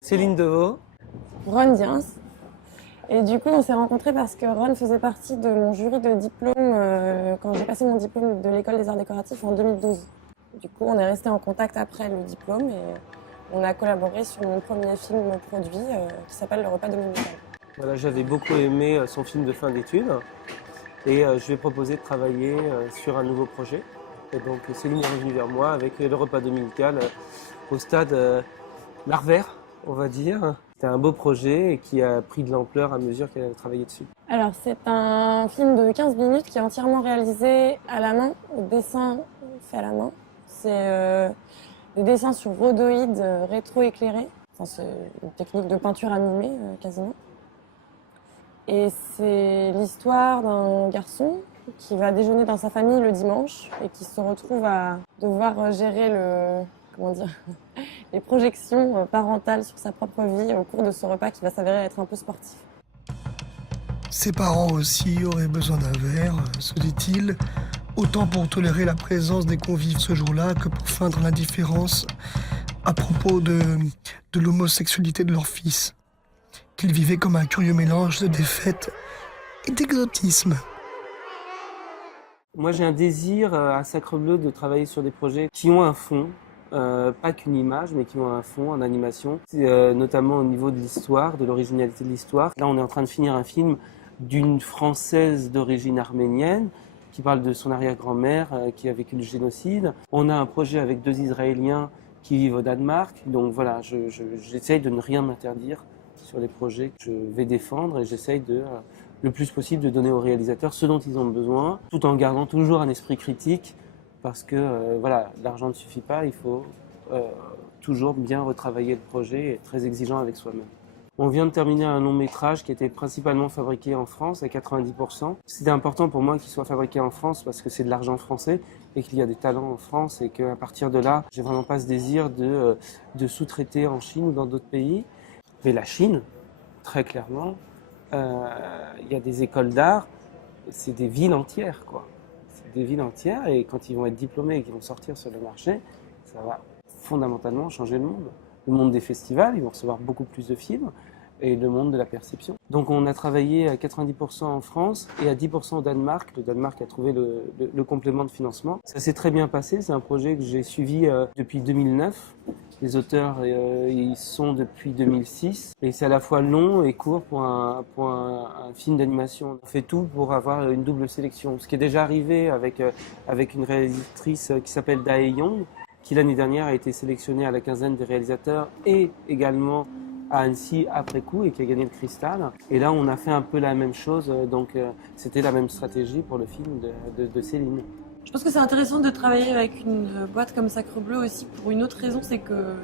Céline Deveau. Ron Diens. Et du coup, on s'est rencontrés parce que Ron faisait partie de mon jury de diplôme quand j'ai passé mon diplôme de l'École des Arts Décoratifs en 2012. Du coup, on est resté en contact après le diplôme et on a collaboré sur mon premier film produit qui s'appelle Le repas dominical. Voilà, j'avais beaucoup aimé son film de fin d'études et je lui ai proposé de travailler sur un nouveau projet. Et donc Céline est revenue vers moi avec Le repas dominical au stade larvaire, on va dire. C'était un beau projet et qui a pris de l'ampleur à mesure qu'elle a travaillé dessus. Alors, c'est un film de 15 minutes qui est entièrement réalisé à la main, au dessin fait à la main. C'est des dessins sur rhodoïdes rétro-éclairés. Enfin, c'est une technique de peinture animée quasiment. Et c'est l'histoire d'un garçon qui va déjeuner dans sa famille le dimanche et qui se retrouve à devoir gérer les projections parentales sur sa propre vie au cours de ce repas qui va s'avérer être un peu sportif. Ses parents aussi auraient besoin d'un verre, se dit-il, autant pour tolérer la présence des convives ce jour-là que pour feindre l'indifférence à propos de l'homosexualité de leur fils, qu'ils vivaient comme un curieux mélange de défaite et d'exotisme. Moi, j'ai un désir à Sacrebleu de travailler sur des projets qui ont un fond, pas qu'une image, mais qui ont un fond en animation, notamment au niveau de l'histoire, de l'originalité de l'histoire. Là, on est en train de finir un film d'une Française d'origine arménienne qui parle de son arrière-grand-mère qui a vécu le génocide. On a un projet avec 2 Israéliens qui vivent au Danemark. Donc voilà, j'essaye de ne rien m'interdire sur les projets que je vais défendre et j'essaye de, le plus possible, de donner aux réalisateurs ce dont ils ont besoin, tout en gardant toujours un esprit critique parce que voilà, l'argent ne suffit pas, il faut toujours bien retravailler le projet et être très exigeant avec soi-même. On vient de terminer un long métrage qui était principalement fabriqué en France à 90%. C'était important pour moi qu'il soit fabriqué en France parce que c'est de l'argent français et qu'il y a des talents en France et qu'à partir de là, j'ai vraiment pas ce désir de sous-traiter en Chine ou dans d'autres pays. Mais la Chine, très clairement, il y a des écoles d'art, c'est des villes entières, quoi. C'est des villes entières et quand ils vont être diplômés et qu'ils vont sortir sur le marché, ça va fondamentalement changer le monde. Le monde des festivals, ils vont recevoir beaucoup plus de films et le monde de la perception. Donc on a travaillé à 90% en France et à 10% au Danemark. Le Danemark a trouvé le complément de financement. Ça s'est très bien passé, c'est un projet que j'ai suivi depuis 2009. Les auteurs ils sont depuis 2006 et c'est à la fois long et court pour un film d'animation. On fait tout pour avoir une double sélection, ce qui est déjà arrivé avec une réalisatrice qui s'appelle Dae Young, qui l'année dernière a été sélectionnée à la quinzaine des réalisateurs et également à Annecy après coup et qui a gagné le Cristal. Et là, on a fait un peu la même chose, donc c'était la même stratégie pour le film de Céline. Je pense que c'est intéressant de travailler avec une boîte comme Sacrebleu aussi pour une autre raison, c'est que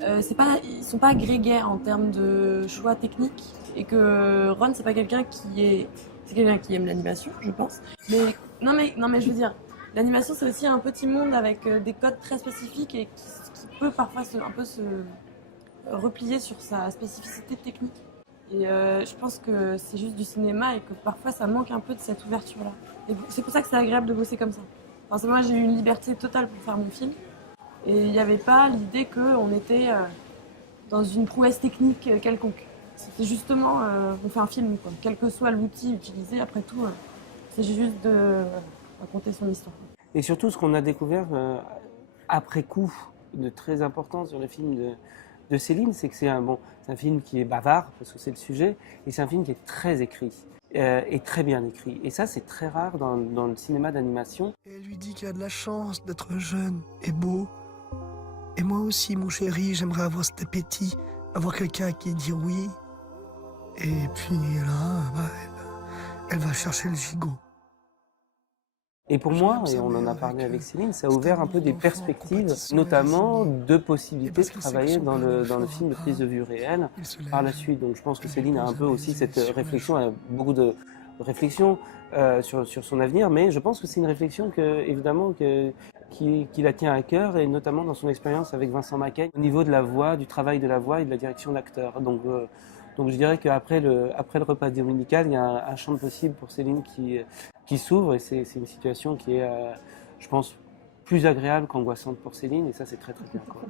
ils sont pas grégaires en termes de choix techniques et que Ron c'est quelqu'un qui aime l'animation, je pense. Mais non mais je veux dire, l'animation c'est aussi un petit monde avec des codes très spécifiques et qui peut parfois se replier sur sa spécificité technique. Et je pense que c'est juste du cinéma et que parfois ça manque un peu de cette ouverture-là. Et c'est pour ça que c'est agréable de bosser comme ça. Enfin, moi j'ai eu une liberté totale pour faire mon film et il n'y avait pas l'idée qu'on était dans une prouesse technique quelconque. C'était justement, on fait un film, quoi. Quel que soit l'outil utilisé, après tout, c'est juste de raconter son histoire. Et surtout, ce qu'on a découvert après coup de très important sur le film de Céline, c'est que c'est un film qui est bavard, parce que c'est le sujet, et c'est un film qui est très écrit, et très bien écrit. Et ça, c'est très rare dans le cinéma d'animation. Et elle lui dit qu'il a de la chance d'être jeune et beau. Et moi aussi, mon chéri, j'aimerais avoir cet appétit, avoir quelqu'un qui dit oui. Et puis là, elle va chercher le gigot. Et pour moi, et on en a parlé avec Céline, ça a ouvert un peu des perspectives, notamment de possibilités de travailler dans le film de prise de vue réelle par la suite. Donc je pense que Céline a un peu aussi cette réflexion, elle a beaucoup de réflexions sur son avenir, mais je pense que c'est une réflexion qui la tient à cœur, et notamment dans son expérience avec Vincent Macaigne, au niveau de la voix, du travail de la voix et de la direction d'acteur. Donc Donc je dirais qu'après après le repas dominical, il y a un champ de possible pour Céline qui s'ouvre et c'est une situation qui est, je pense, plus agréable qu'angoissante pour Céline et ça c'est très très bien, quoi.